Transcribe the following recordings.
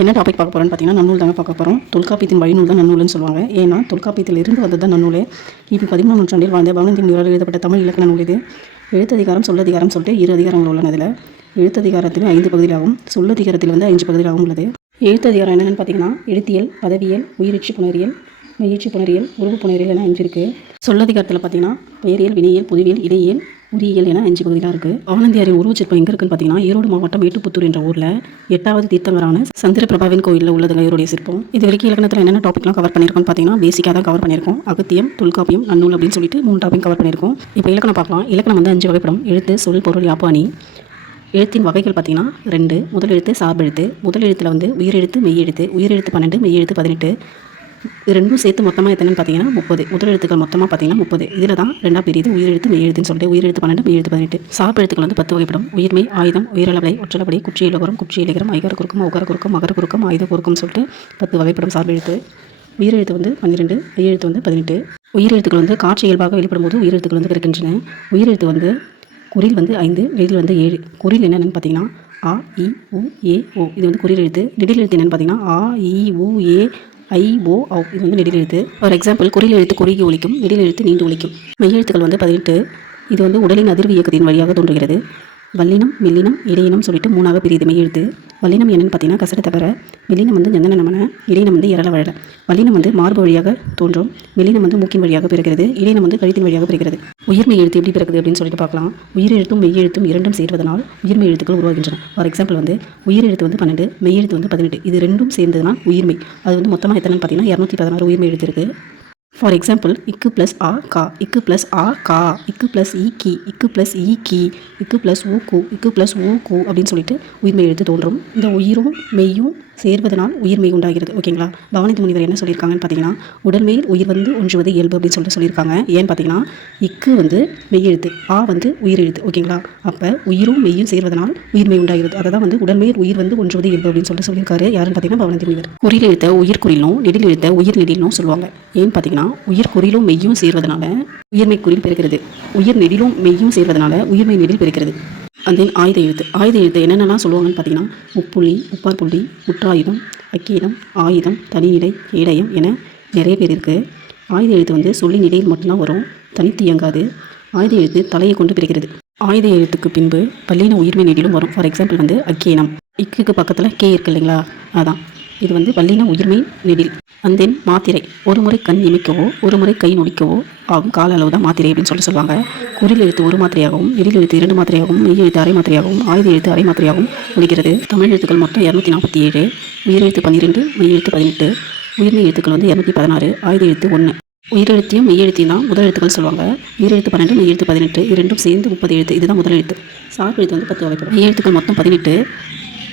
என்ன டாபிக் பார்க்க போகிறோன்னு பார்த்தீங்கன்னா நன்னூல் தாங்க பார்க்க போகிறோம். தொல்காப்பியத்தின் வழிநூல் தான் நன்னூல்னு சொல்லுவாங்க. ஏன்னா தொல்காப்பியத்தில் இருந்து வந்தது தான் நன்னூலே. கிபி 13ஆம் நூற்றாண்டில் வாழ்ந்த பவனந்தி முனிவரால் எழுதப்பட்ட தமிழ் இலக்கண நூல் இது. எழுத்ததிகாரம் சொல்லதிகாரம் சொல்லிட்டு 2 அதிகாரங்கள் உள்ளன. இதில் எழுத்ததிகாரத்தில் 5 பகுதிகளாகும், சொல்லதிகாரத்தில் 5 பகுதிகளாகவும் உள்ளது. எழுத்ததிகாரம் என்னென்னு பார்த்தீங்கன்னா எழுத்தியல், பதவியல், உயிரெச்சு புணரியல், மெய்யெச்சு புணரியல், உருவு புணரியல் என 5 இருக்குது. சொல்லதிகாரத்தில் பார்த்தீங்கன்னா பெயரியல், வினையியல், பொதுவியல், இடையியல், உரியியல் என 5 பகுதிகளாக இருக்குது. பவனந்தியாரின் உருவச்சிற்பம் எங்கே இருக்குன்னு பார்த்தீங்கன்னா ஈரோடு மாவட்டம் மேட்டுப்புத்தூர் என்ற ஊரில் 8வது தீர்த்தங்கரான சந்திரபிரபாவின் கோயிலில் உள்ளதுங்க இவருடைய சிற்பம். இது வரைக்கும் இலக்கணத்தில் என்னென்ன டாபிக்லாம் கவர் பண்ணியிருக்கோம்னு பார்த்தீங்கன்னா பேசிக்காக தான் கவர் பண்ணியிருக்கோம். அகத்தியம், தொல்காப்பியம், நன்னூல் அப்படின்னு சொல்லிட்டு 3 டாபிக் கவர் பண்ணியிருக்கோம். இப்போ இலக்கணம் பார்க்கலாம். இலக்கணம் 5 வகைப்படும். எழுத்து, சொல், பொருள், யாப்பாணி. எழுத்தின் வகைகள் பார்த்தீங்கன்னா 2. முதல் எழுத்து சார்பெழுத்து. முதல் எழுத்தில் உயிரெழுத்து, மெய்யெழுத்து. உயிரெழுத்து 12, மெய்யெழுத்து 18. இது ரெண்டும் சேர்த்து மொத்தமாக எத்தனைன்னு பார்த்தீங்கன்னா 30. முதல் எழுத்துக்கள் மொத்தமாக பார்த்தீங்கன்னா 30. இதில் தான் 2ஆக பிரியுது உயிரெழுத்து, மெய்யெழுத்துன்னு சொல்லிட்டு. உயிரெழுத்து 12, மெய்யெழுத்து 18. சார்பெழுத்துக்கள் 10 வகைப்படும். உயிர்மை, ஆயுதம், உயிரளபடை, ஒற்றளபடை, குற்றியலுகரம், குற்றியலிகரம், ஐகார குறுக்கம், உகர குறுக்கம், மகர குறுக்கம், ஆயுத குறுக்கம் சொல்லிட்டு 10 வகைப்படும் சார்பெழுத்து. உயிரெழுத்து 12, மெய்யெழுத்து 18. உயிரெழுத்துக்கள் காட்சி இயல்பாக வெளிப்படும் போது உயிரெழுத்துக்கள் பிறக்கின்றன. உயிரெழுத்து குறில் 5, நெடில் 7. குறில் என்னென்னு பார்த்தீங்கன்னா ஆ, இ, உ, ஏ, ஓ. இது குறில் எழுத்து. நெடில் எழுத்து என்னென்னு பார்த்தீங்கன்னா ஆ, இ, உ, ஏ, ஐ, ஓ, ஔ. இது நெடில் எழுத்து. ஃபார் எக்ஸாம்பிள் குறில் எழுத்து குறுகி ஒலிக்கும், நெடில் எழுத்து நீண்டு ஒலிக்கும். மெய்யெழுத்துக்கள் 18. இது உடலின் அதிர்வு இயக்கத்தின் வழியாக தோன்றுகிறது. வல்லினம், மெல்லினம், இடையினம் சொல்லிட்டு 3ஆக பிரியுது மெய்யெழுத்து. வல்லினம் என்னென்னு பார்த்தீங்கன்னா கசட தவிர, மெல்லினம் ஞந்தன நமன, இடையினம் இரள வழல. வல்லினம் மார்பு வழியாக தோன்றும், மெல்லினம் மூக்கின் வழியாக பிறக்கிறது, இடையினம் கழுத்தின் வழியாக பிறக்கிறது. உயிர்மெய் எழுத்து எப்படி பிறகுது அப்படின்னு சொல்லிட்டு பார்க்கலாம். உயிரெழுத்தும் மெய்யெழுத்தும் இரண்டும் சேர்வதனால் உயிர்மெய் எழுத்துக்கள் உருவாகின்றன. ஃபார் எக்ஸாம்பிள் உயிரெழுத்து 12, மெய்யெழுத்து 18. இது ரெண்டும் சேர்ந்ததுனால் உயிர்மெய். அது மொத்தமாக எத்தனைன்னு பார்த்தீங்கன்னா 216 உயிர்மெய் எழுத்து இருக்குது. ஃபார் எக்ஸாம்பிள் இக்கு ப்ளஸ் ஆ கா, இக்கு ப்ளஸ் ஆ கா, இக்கு ப்ளஸ் ஈ கி, இக்கு ப்ளஸ் ஈ கி, இக்கு ப்ளஸ் ஊ கு, இக்கு ப்ளஸ் ஊ கு அப்படின்னு சொல்லிட்டு உயிர்மெய் எழுத்து தோன்றும். இந்த உயிரும் மெய்யும் சேர்வதனால் உயிர்மெய் உண்டாகிறது. ஓகேங்களா. பவனந்தி முனிவர் என்ன சொல்லியிருக்காங்கன்னு பார்த்தீங்கன்னா உடல்மேல் உயிர் ஒன்றுவது இயல்பு அப்படின்னு சொல்லியிருக்காங்க. ஏன்னு பார்த்தீங்கன்னா இக்கு மெய்யெழுத்து, ஆ உயிரெழுத்து. ஓகேங்களா. அப்போ உயிரும் மெய்யும் சேர்வதனால் உயிர்மெய் உண்டாகிறது. அதை தான் உடல்மேல் உயிர் ஒன்றுவது இயல்பு அப்படின்னு சொல்லியிருக்காரு. யாருன்னு பார்த்தீங்கன்னா பவனந்தி முனிவர். குறில் எழுத்த உயிர் குறிலும், நெடில் எழுத்த உயிர் நெடிலும் சொல்லுவாங்க. ஏன்னு பார்த்தீங்கன்னா உயிர் குறிலும் மெய்யும் சேர்வதனால உயிர்மெய் குறில் பிறக்கிறது. உயிர் நெடிலும் மெய்யும் சேர்வதனால உயிர்மெய் நெடில் பிறக்கிறது. அந்த ஆயுத எழுத்து என்னென்னலாம் சொல்லுவாங்கன்னு பார்த்தீங்கன்னா முப்புள்ளி, முப்பார் புள்ளி, முற்றாயுதம், அக்கீதம், ஆயுதம், தனிநிலை, கேடயம் என நிறைய பேர் இருக்குது. ஆயுத எழுத்து சொல்லின் இடையில் மட்டும்தான் வரும், தனித்து இயங்காது. ஆயுத எழுத்து தலையை கொண்டு பிறக்கிறது. ஆயுத எழுத்துக்கு பின்பு பல்லின உயிர்மெய் நெடிலும் வரும். ஃபார் எக்ஸாம்பிள் அக்கீனம், இக்குக்கு பக்கத்தில் கே இருக்கு இல்லைங்களா, அதான் இது பல்லின உயிர்மெய் நெடில். அந்தென் மாத்திரை, ஒரு முறை கண் இமைக்கவோ ஒரு முறை கை நொடிக்கவோ ஆகும் கால அளவு தான் மாத்திரை அப்படின்னு சொல்லுவாங்க. குறில் எழுத்து 1 மாத்திரையாகவும், நெடில் எழுத்து 2 மாத்திரையாகவும், மெய் எழுத்து அரை மாத்திரையாகவும், ஆயுத எழுத்து அரை மாத்திரையாகவும் ஒலிக்கிறது. தமிழ் எழுத்துக்கள் மொத்தம் 247. உயிரெழுத்து 12, மெய் எழுத்து 18. உயிர்மெய் எழுத்துக்கள் 216, ஆயுத எழுத்து 1. உயிரெழுத்தையும் மெய்யெழுத்தையும் தான் முதல் எழுத்துக்கள் சொல்லுவாங்க. உயிரெழுத்து 12, மெய்யெழுத்து 18, இரண்டும் சேர்ந்து 30 எழுத்து. இதுதான் முதல் எழுத்து. சார்பெழுத்து 10 வகைப்படும். மெய்யெழுத்துக்கள் மொத்தம் 18.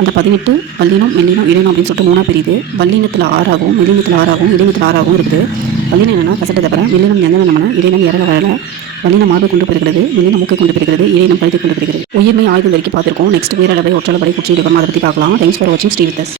அந்த 18 வல்லினம், மெல்லினம், இடையினம் அப்படின்னு சொல்லிட்டு 3ஆக பிரியுது. வல்லினத்தில் 6ஆகவும், மெல்லினத்தில் 6ஆகவும், இடையினத்தில் 6ஆகவும் இருக்குது. வல்லினம் என்னன்னா கசட்ட தவிர, மெல்லினம் ஞந்தன நமன, இடையினம் இரள வழல. வல்லினம் மார்பை கொண்டு பிறக்கிறது, மெல்லினம் மூக்கை கொண்டு பிறக்கிறது, இடையினம் கழுத்தை கொண்டு பிறக்கிறது. உயிர்மெய் ஆயுதம் வரைக்கும் பார்த்துருக்கோம். நெக்ஸ்ட் உயிரளபடை, ஒற்றளபடை, குற்றியலுகரம் அதை பற்றி பார்க்கலாம். தேங்க்ஸ் ஃபார் வாட்சிங். Stay with us.